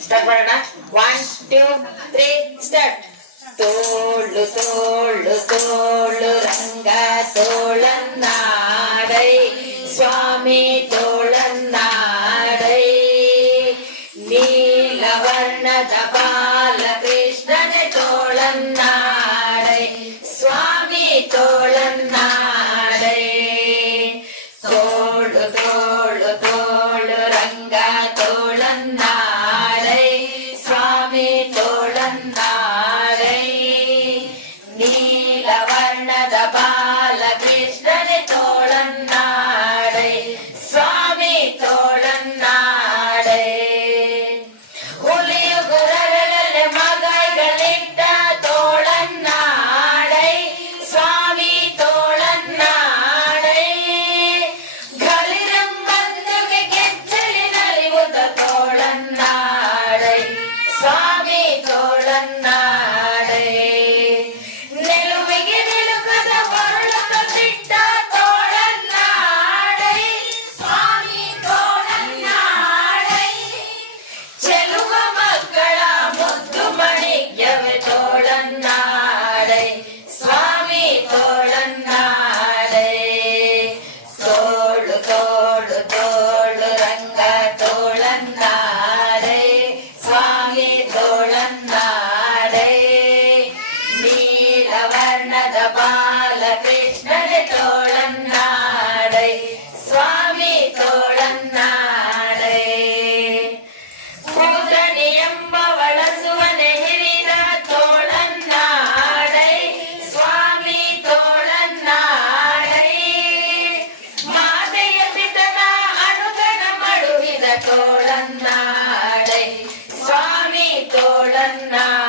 Start ಮಾಡೋಣ. 1 2 3 start. ತೋಳು ತೋಳು ತೋಳು ರಂಗ ತೋಳನ್ನಾಡೈ ಸ್ವಾಮಿ ತೋಳನ್ನಾಡೈ ನೀಲವರ್ಣದ ಬಾಲಕೃಷ್ಣನೇ ತೋಳನ್ನಾಡೈ ಸ್ವಾಮಿ ತೋಳನ್ನಾಡೈ ತೋಳು ತೋಳು ತೋಳು ರಂಗ ತೋಳನ್ನಾಡೈ ಸ್ವಾಮಿ ತೋಳನ್ನಾಡೈ ನೀಲವರ್ಣದ ಬಾಲಕೃಷ್ಣನೇ ತೋಳನ್ನಾಡೈ ಸ್ವಾಮಿ ತೋಳನ್ನಾಡೈ ಹುಲಿಯು ಗುರಗಳಲ್ಲಿ ಮಗಳಿಟ್ಟ ತೋಳನ್ನಾಡೈ ಸ್ವಾಮಿ ತೋಳನ್ನಾಡೈ ಗಳಿರಂಬಂದುಗೆ ಗೆಜ್ಜಲಿ ನಲಿಯುವುದ ತೋಳನ್ನಾಡೈ ಸ್ವಾಮಿ ತೋಳನ್ನಾಡೈ ನಿಲುವಿಗೆ ನಿಲುಕದ ಬರುಳದ ಬಿಟ್ಟ ತೋಳನ್ನಾಡೈ ಸ್ವಾಮಿ ತೋಳನ್ನಾಡೈ ಚೆಲುವ ಮಕ್ಕಳ ಮುದ್ದು ಮಣಿಗ್ಯವೆ ತೋಳನ್ನಾಡೈ ಸ್ವಾಮಿ ತೋಳನ್ನಾಡೈ ತೋಳು ತೋಳು ತೋಳು ರಂಗ ತೋಳನ್ನಾಡೈ ಸ್ವಾಮಿ ತೋಳನ್ನಾಡೈ ನೀಲವರ್ಣದ ಬಾಲಕೃಷ್ಣನೇ ತೋಳನ್ನಾಡೈ ಸ್ವಾಮಿ ತೋಳನ್ನಾಡೈ ಪೂಜನಿ ಎಂಬವಳ ಸುವನೆ ಹಿರಿದ ತೋಳನ್ನಾಡೈ ಸ್ವಾಮಿ ತೋಳನ್ನಾಡೈ ಮಾತೆಯ ಪಿತನ ಅನುಗಣ ಮಡುವಿದ ತೋಳನ್ನಾಡೈ ಸ್ವಾಮಿ ತೋಳನ್ನಾಡೈ